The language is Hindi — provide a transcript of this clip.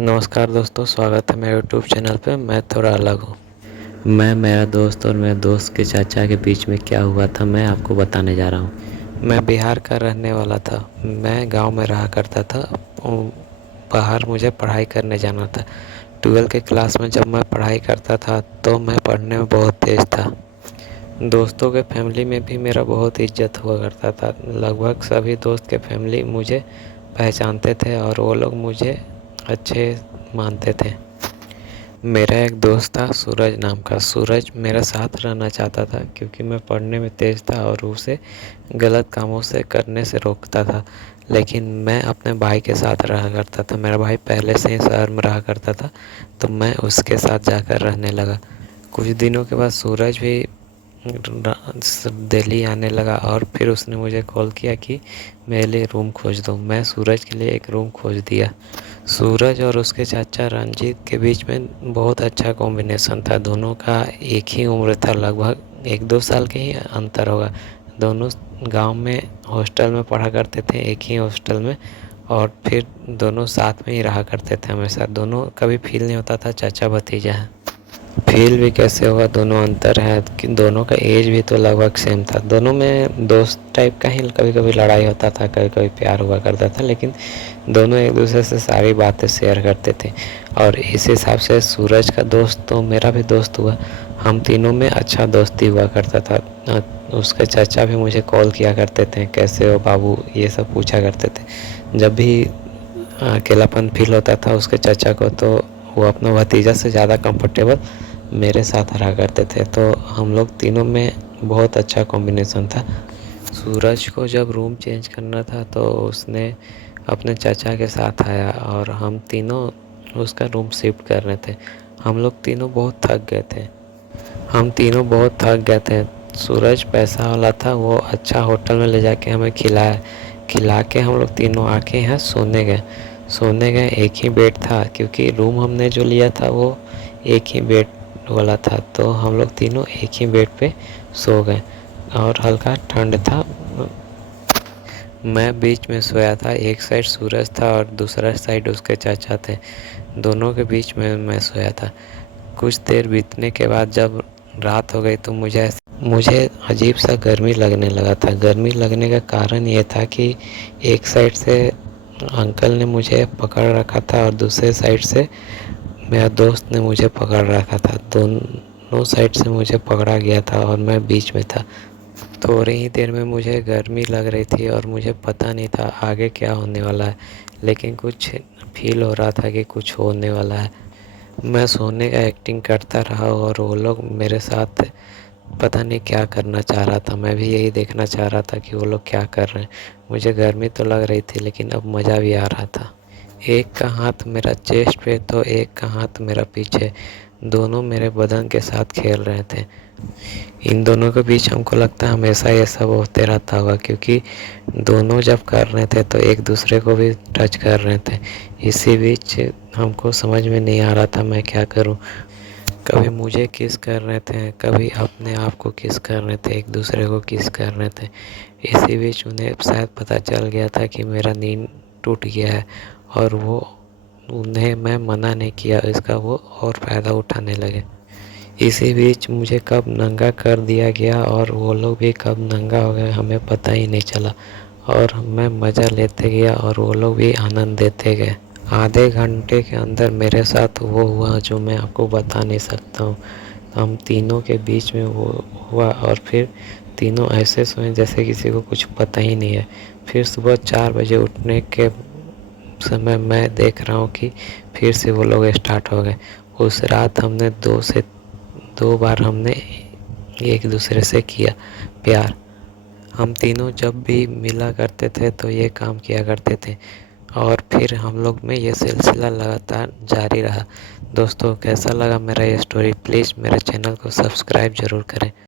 नमस्कार दोस्तों, स्वागत है मेरे यूट्यूब चैनल पे। मैं थोड़ा अलग हूँ। मैं, मेरा दोस्त और मेरे दोस्त के चाचा के बीच में क्या हुआ था मैं आपको बताने जा रहा हूँ। मैं बिहार का रहने वाला था। मैं गांव में रहा करता था। बाहर मुझे पढ़ाई करने जाना था। 12 के क्लास में जब मैं पढ़ाई करता था तो मैं पढ़ने में बहुत तेज़ था। दोस्तों के फैमिली में भी मेरा बहुत इज्जत हुआ करता था। लगभग सभी दोस्त के फैमिली मुझे पहचानते थे और वो लोग मुझे अच्छे मानते थे। मेरा एक दोस्त था सूरज नाम का। सूरज मेरे साथ रहना चाहता था क्योंकि मैं पढ़ने में तेज़ था और उसे गलत कामों से करने से रोकता था। लेकिन मैं अपने भाई के साथ रहा करता था। मेरा भाई पहले से ही शहर में रहा करता था तो मैं उसके साथ जाकर रहने लगा। कुछ दिनों के बाद सूरज भी दिल्ली आने लगा और फिर उसने मुझे कॉल किया कि मेरे लिए रूम खोज दो। मैं सूरज के लिए एक रूम खोज दिया। सूरज और उसके चाचा रंजीत के बीच में बहुत अच्छा कॉम्बिनेशन था। दोनों का एक ही उम्र था, लगभग 1-2 साल के ही अंतर होगा। दोनों गांव में हॉस्टल में पढ़ा करते थे, एक ही हॉस्टल में, और फिर दोनों साथ में ही रहा करते थे हमेशा। दोनों कभी फील नहीं होता था चाचा भतीजा है। फील भी कैसे होगा, दोनों अंतर है कि दोनों का एज भी तो लगभग सेम था। दोनों में दोस्त टाइप का ही कभी कभी लड़ाई होता था, कभी कभी प्यार हुआ करता था, लेकिन दोनों एक दूसरे से सारी बातें शेयर करते थे। और इस हिसाब से सूरज का दोस्त तो मेरा भी दोस्त हुआ। हम तीनों में अच्छा दोस्ती हुआ करता था। उसके चाचा भी मुझे कॉल किया करते थे, कैसे हो बाबू, ये सब पूछा करते थे। जब भी अकेलापन फील होता था उसके चाचा को, तो वो अपना भतीजा से ज़्यादा कंफर्टेबल मेरे साथ रहा करते थे। तो हम लोग तीनों में बहुत अच्छा कॉम्बिनेशन था। सूरज को जब रूम चेंज करना था तो उसने अपने चाचा के साथ आया और हम तीनों उसका रूम शिफ्ट कर रहे थे। हम लोग तीनों बहुत थक गए थे। सूरज पैसा वाला था, वो अच्छा होटल में ले जाके हमें खिला के हम लोग तीनों आके यहाँ सोने गए। एक ही बेड था क्योंकि रूम हमने जो लिया था वो एक ही बेड वाला था, तो हम लोग तीनों एक ही बेड पे सो गए। और हल्का ठंड था। मैं बीच में सोया था। एक साइड सूरज था और दूसरा साइड उसके चाचा थे। दोनों के बीच में मैं सोया था। कुछ देर बीतने के बाद जब रात हो गई तो मुझे अजीब सा गर्मी लगने लगा था। गर्मी लगने का कारण ये था कि एक साइड से अंकल ने मुझे पकड़ रखा था और दूसरे साइड से मेरा दोस्त ने मुझे पकड़ रखा था। दोनों साइड से मुझे पकड़ा गया था और मैं बीच में था। थोड़ी ही देर में मुझे गर्मी लग रही थी और मुझे पता नहीं था आगे क्या होने वाला है, लेकिन कुछ फील हो रहा था कि कुछ होने वाला है। मैं सोने का एक्टिंग करता रहा और वो लोग मेरे साथ पता नहीं क्या करना चाह रहा था। मैं भी यही देखना चाह रहा था कि वो लोग क्या कर रहे हैं। मुझे गर्मी तो लग रही थी लेकिन अब मज़ा भी आ रहा था। एक का हाथ मेरा चेस्ट पे तो एक का हाथ मेरा पीछे। दोनों मेरे बदन के साथ खेल रहे थे। इन दोनों के बीच हमको लगता है हमेशा ये सब होते रहता होगा, क्योंकि दोनों जब कर रहे थे तो एक दूसरे को भी टच कर रहे थे। इसी बीच हमको समझ में नहीं आ रहा था मैं क्या करूं। कभी मुझे किस कर रहे थे, कभी अपने आप को किस कर रहे थे, एक दूसरे को किस कर रहे थे। इसी बीच उन्हें शायद पता चल गया था कि मेरा नींद टूट गया है और उन्हें मैं मना नहीं किया, इसका वो और फ़ायदा उठाने लगे। इसी बीच मुझे कब नंगा कर दिया गया और वो लोग भी कब नंगा हो गए हमें पता ही नहीं चला। और मैं मज़ा लेते गया और वो लोग भी आनंद देते गए। आधे घंटे के अंदर मेरे साथ वो हुआ जो मैं आपको बता नहीं सकता हूँ। हम तीनों के बीच में वो हुआ और फिर तीनों ऐसे सोए जैसे किसी को कुछ पता ही नहीं है। फिर सुबह 4 बजे उठने के समय मैं देख रहा हूँ कि फिर से वो लोग स्टार्ट हो गए। उस रात हमने 2 बार हमने एक दूसरे से किया प्यार। हम तीनों जब भी मिला करते थे तो ये काम किया करते थे और फिर हम लोग में ये सिलसिला लगातार जारी रहा। दोस्तों, कैसा लगा मेरा ये स्टोरी? प्लीज़ मेरे चैनल को सब्सक्राइब ज़रूर करें।